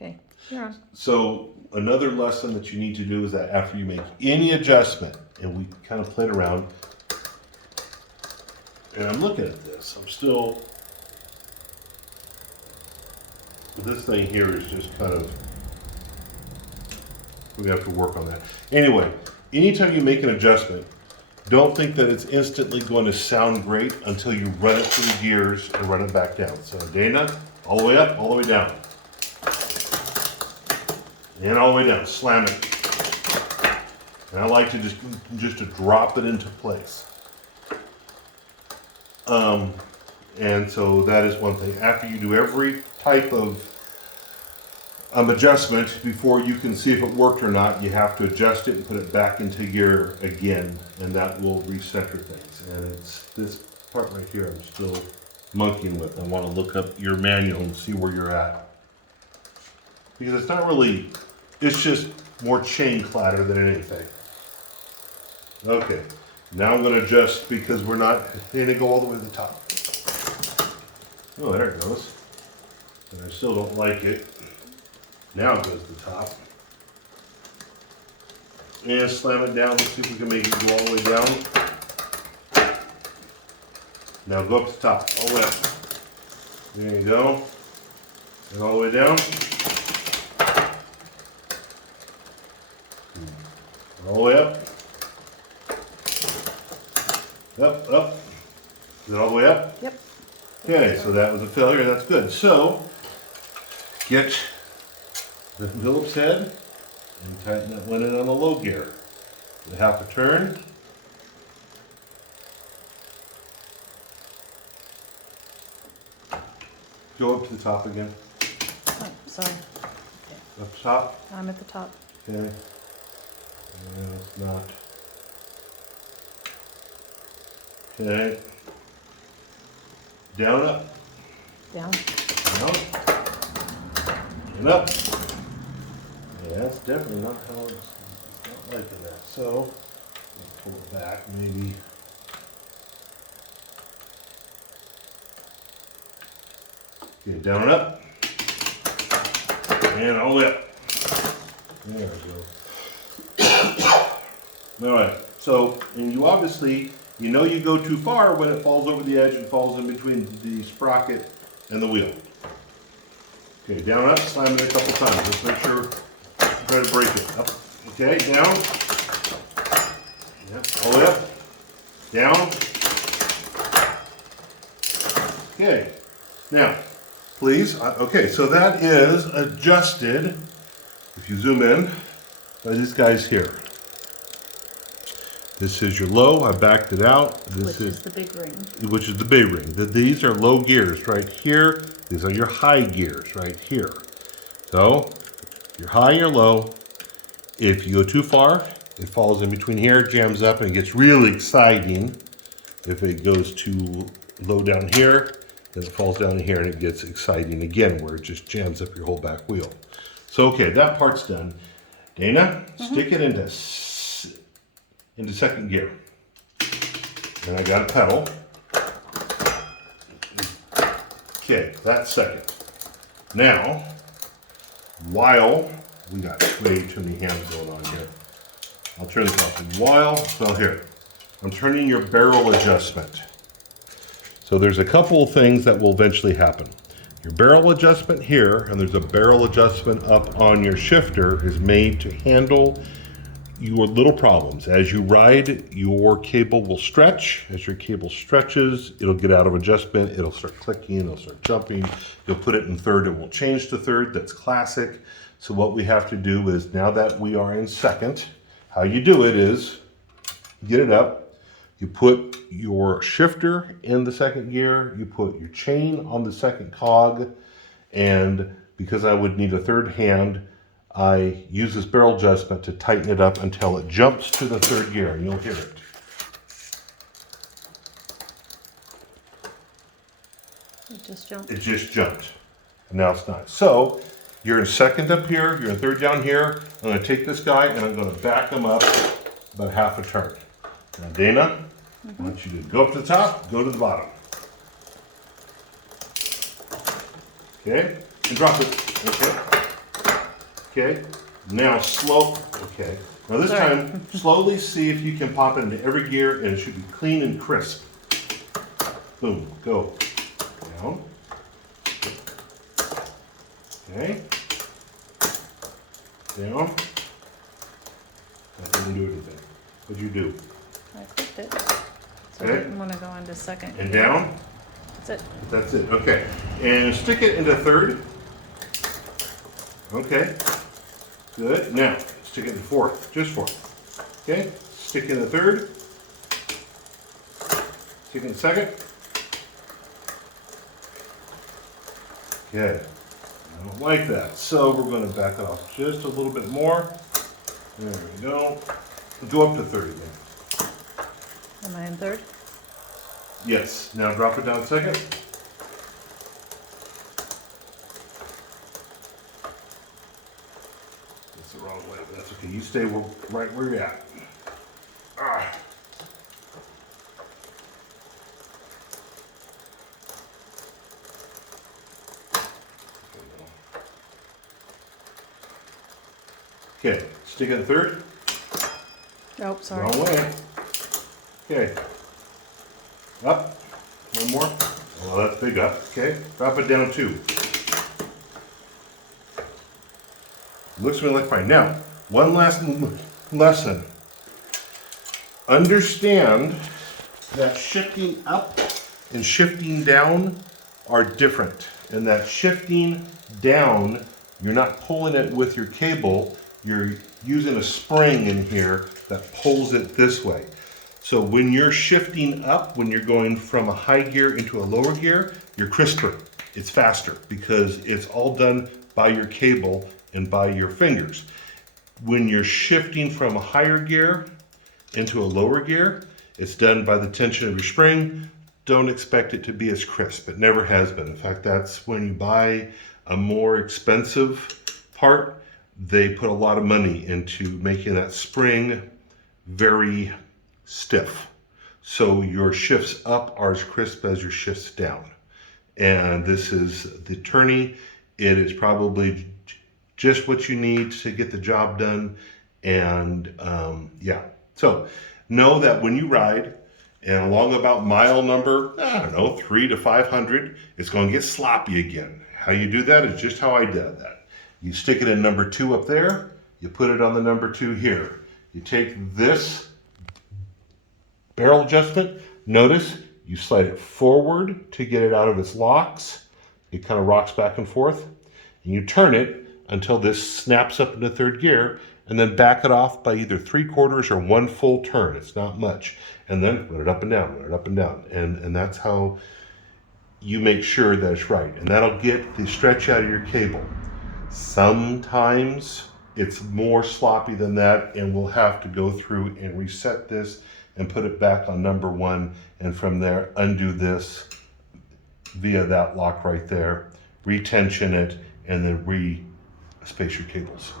Okay. Yeah. So another lesson that you need to do is that after you make any adjustment, and we kind of played around, and I'm looking at this, I'm still, this thing here is just kind of, we have to work on that. Anyway, anytime you make an adjustment, don't think that it's instantly going to sound great until you run it through the gears and run it back down. So Dana, all the way up, all the way down. And all the way down, slam it. And I like to just to drop it into place. And so that is one thing. After you do every type of adjustment, before you can see if it worked or not, you have to adjust it and put it back into gear again, and that will recenter things. And it's this part right here I'm still monkeying with. I want to look up your manual and see where you're at. Because it's not really, it's just more chain clatter than anything. Okay, now I'm going to adjust because we're not going to go all the way to the top. Oh, there it goes. And I still don't like it. Now it goes to the top. And slam it down. Let's see if we can make it go all the way down. Now go up to the top, all the way up. There you go. And all the way down. All the way up. Up. Is it all the way up? Yep. Okay, so that was a failure. That's good. So, get the Phillips head and tighten that one in on the low gear. The half a turn. Go up to the top again. Oh, sorry. Up top. I'm at the top. Okay. No, it's not. Okay. Down, up. Down. Down. And up. Yeah, that's definitely not how it's not like that. So, I'll pull it back maybe. Okay, down and up. And all the way up. There we go. Alright, so, and you obviously, you know you go too far when it falls over the edge and falls in between the sprocket and the wheel. Okay, down, up, slam it a couple times. Let's make sure, try to break it. Up, okay, down. Yep, all the way up. Down. Okay, now, please, okay, so that is adjusted, if you zoom in, by these guys here. This is your low, I backed it out. Which is the big ring. Which is the big ring. These are low gears right here. These are your high gears right here. So, your high and your low. If you go too far, it falls in between here, jams up, and it gets really exciting. If it goes too low down here, then it falls down here and it gets exciting again, where it just jams up your whole back wheel. So, okay, that part's done. Dana, stick it into second gear. And I got a pedal. Okay, that's second. Now, while we got way too many hands going on here, I'll turn this off. While, so here, I'm turning your barrel adjustment. So there's a couple of things that will eventually happen. Your barrel adjustment here, and there's a barrel adjustment up on your shifter, is made to handle your little problems. As you ride, your cable will stretch. As your cable stretches, it'll get out of adjustment, it'll start clicking, it'll start jumping. You'll put it in third, it will change to third. That's classic. So what we have to do is, now that we are in second, how you do it is, get it up, you put your shifter in the second gear, you put your chain on the second cog, and because I would need a third hand, I use this barrel adjustment to tighten it up until it jumps to the third gear, and you'll hear it. It just jumped. It just jumped. And now it's not. So, you're in second up here, you're in third down here. I'm going to take this guy and I'm going to back him up about half a turn. Now, Dana, I want you to go up to the top, go to the bottom. Okay? And drop it. Okay? Okay, now okay. Now this Sorry. time, slowly see if you can pop it into every gear and it should be clean and crisp. Boom, go. Down. Okay. Down. That didn't do anything. What'd you do? I clicked it. So Okay. I didn't want to go into second. And down? That's it. That's it, okay. And stick it into third. Okay. Good. Now, stick it in fourth, just fourth. Okay, stick in the third. Stick in second. Okay, I don't like that. So we're going to back it off just a little bit more. There we go. Go up to third again. Am I in third? Yes, now drop it down second. That's the wrong way, but that's okay. You stay right where you're at. Ah. Okay, stick in third. Oh, sorry. Wrong way. Okay. Up. One more. Well, that's big up. Okay. Drop it down two. Looks to me like fine. Now, one last lesson. Understand that shifting up and shifting down are different. And that shifting down, you're not pulling it with your cable, you're using a spring in here that pulls it this way. So when you're shifting up, when you're going from a high gear into a lower gear, you're crisper. It's faster because it's all done by your cable and by your fingers. When you're shifting from a higher gear into a lower gear, it's done by the tension of your spring. Don't expect it to be as crisp. It never has been. In fact, that's when you buy a more expensive part, they put a lot of money into making that spring very stiff. So your shifts up are as crisp as your shifts down. And this is the tourney. It is probably just what you need to get the job done. And yeah, so know that when you ride and along about mile number, I don't know, 300 to 500, it's going to get sloppy again. How you do that is just how I did that. You stick it in number 2 up there, you put it on the number 2 here. You take this barrel adjustment, notice you slide it forward to get it out of its locks. It kind of rocks back and forth. And you turn it until this snaps up into third gear, and then back it off by either 3/4 or 1 full turn. It's not much. And then run it up and down, run it up and down. And that's how you make sure that it's right. And that'll get the stretch out of your cable. Sometimes it's more sloppy than that, and we'll have to go through and reset this and put it back on number 1, and from there undo this via that lock right there, retension it, and then re-space your cables.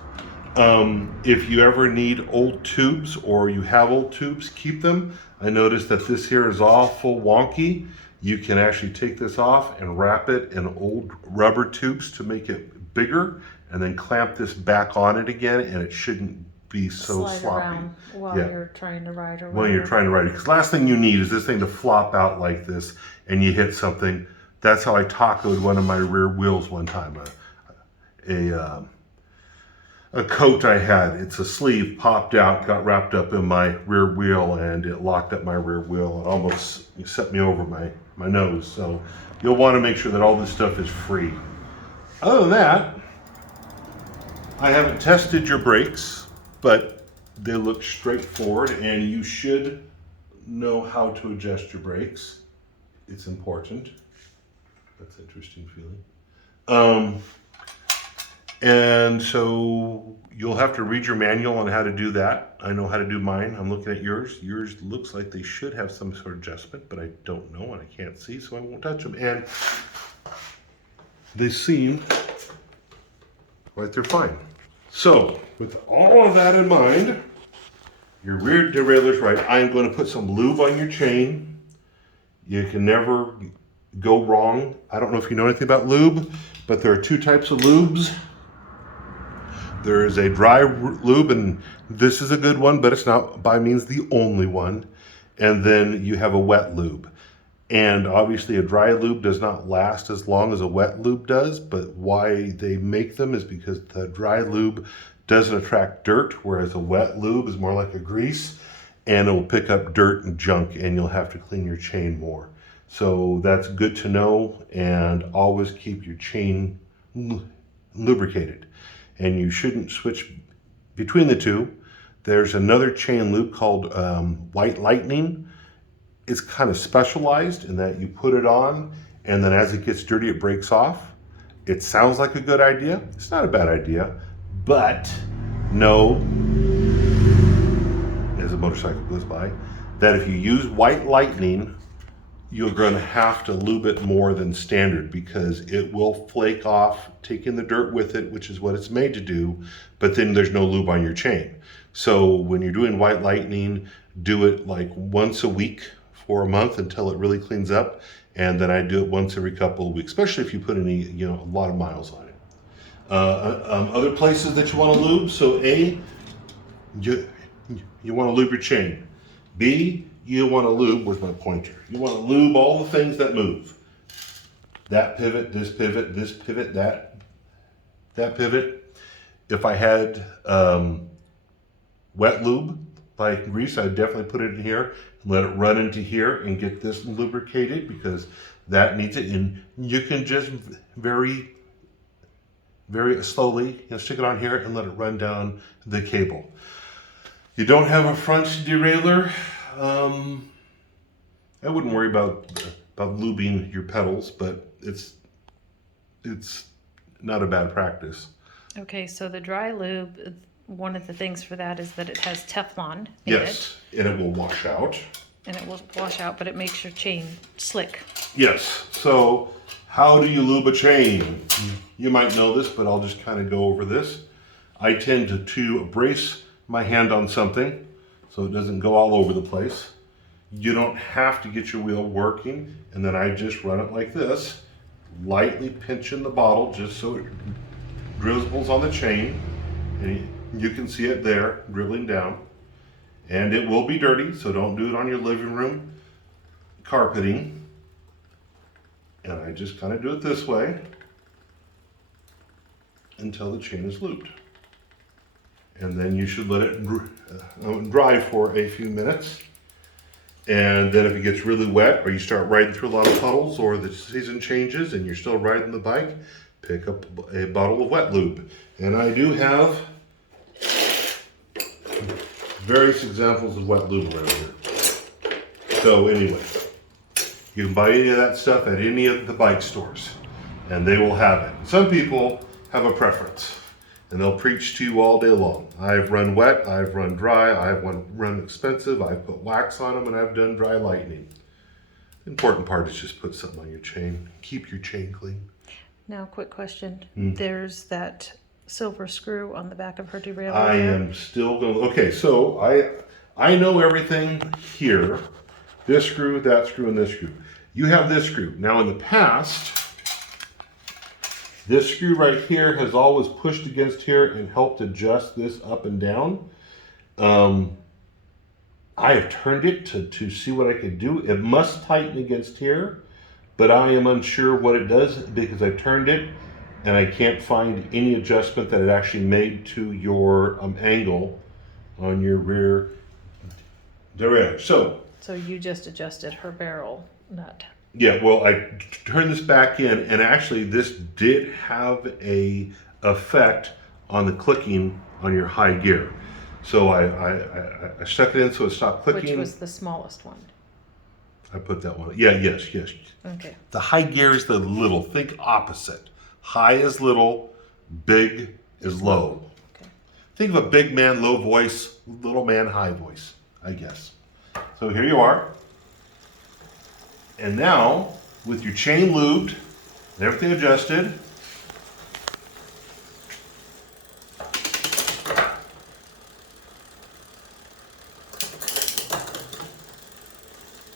If you ever need old tubes or you have old tubes, keep them. I noticed that this here is awful wonky. You can actually take this off and wrap it in old rubber tubes to make it bigger, and then clamp this back on it again, and it shouldn't be so Slide sloppy. around while Yeah. you're trying to ride or While you're whatever. trying to ride it. Because last thing you need is this thing to flop out like this and you hit something. That's how I tacoed one of my rear wheels one time. A coat I had, it's a sleeve, popped out, got wrapped up in my rear wheel, and it locked up my rear wheel and almost set me over my nose. So you'll want to make sure that all this stuff is free. Other than that, I haven't tested your brakes, but they look straightforward, and you should know how to adjust your brakes. It's important. That's an interesting feeling. And so you'll have to read your manual on how to do that. I know how to do mine. I'm looking at yours. Yours looks like they should have some sort of adjustment, but I don't know and I can't see, so I won't touch them. And they seem like they're fine. So with all of that in mind, your rear derailleur's right. I'm going to put some lube on your chain. You can never go wrong. I don't know if you know anything about lube, but there are 2 types of lubes. There is a dry lube, and this is a good one, but it's not by means the only one. And then you have a wet lube. And obviously a dry lube does not last as long as a wet lube does, but why they make them is because the dry lube doesn't attract dirt, whereas a wet lube is more like a grease, and it will pick up dirt and junk, and you'll have to clean your chain more. So that's good to know, and always keep your chain lubricated. And you shouldn't switch between the two. There's another chain lube called White Lightning. It's kind of specialized in that you put it on, and then as it gets dirty, it breaks off. It sounds like a good idea. It's not a bad idea, but know, as a motorcycle goes by, that if you use White Lightning, you're going to have to lube it more than standard because it will flake off, taking the dirt with it, which is what it's made to do, but then there's no lube on your chain. So when you're doing White Lightning, do it like once a week for a month until it really cleans up, and then I do it once every couple of weeks, especially if you put any, a lot of miles on it. Other places that you want to lube, so A, you want to lube your chain. B, you want to lube, where's my pointer? You want to lube all the things that move. That pivot, this pivot, this pivot, that pivot. If I had wet lube, like grease, I'd definitely put it in here and let it run into here and get this lubricated because that needs it. And you can just very, very slowly stick it on here and let it run down the cable. You don't have a front derailleur, I wouldn't worry about lubing your pedals, but it's not a bad practice. Okay, so the dry lube, one of the things for that is that it has Teflon in it. Yes, and it will wash out. And it will wash out, but it makes your chain slick. Yes, so how do you lube a chain? You might know this, but I'll just kind of go over this. I tend to brace my hand on something so it doesn't go all over the place. You don't have to get your wheel working, and then I just run it like this, lightly pinching the bottle just so it dribbles on the chain, and you can see it there dribbling down. And it will be dirty, so don't do it on your living room carpeting. And I just kind of do it this way until the chain is lubed. And then you should let it dry for a few minutes. And then if it gets really wet or you start riding through a lot of puddles or the season changes and you're still riding the bike, pick up a bottle of wet lube. And I do have various examples of wet lube around here. So anyway, you can buy any of that stuff at any of the bike stores and they will have it. Some people have a preference and they'll preach to you all day long. I've run wet, I've run dry, I've run expensive, I've put wax on them, and I've done dry lightning. The important part is just put something on your chain. Keep your chain clean. Now, quick question. There's that silver screw on the back of her derailleur. I am still going, okay, so I know everything here. This screw, that screw, and this screw. You have this screw. Now in the past, this screw right here has always pushed against here and helped adjust this up and down. I have turned it to see what I could do. It must tighten against here, but I am unsure what it does because I turned it and I can't find any adjustment that it actually made to your angle on your rear derailleur. So you just adjusted her barrel nut. yeah, well, I turned this back in, and actually this did have a effect on the clicking on your high gear. So I stuck it in so it stopped clicking. Which was the smallest one. I put that one. Yeah, yes. Okay. The high gear is the little. Think opposite. High is little, big is low. Okay. Think of a big man, low voice, little man, high voice, I guess. So here you are. And now, with your chain lubed and everything adjusted,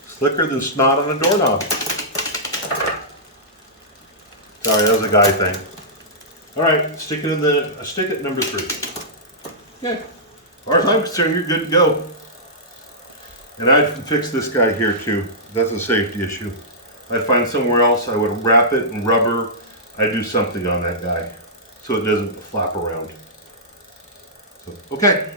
slicker than snot on a doorknob. Sorry, that was a guy thing. All right, stick it number 3. Okay. As far as I'm concerned, you're good to go. And I'd fix this guy here too. That's a safety issue. I'd find somewhere else, I would wrap it in rubber. I'd do something on that guy so it doesn't flap around. So, okay.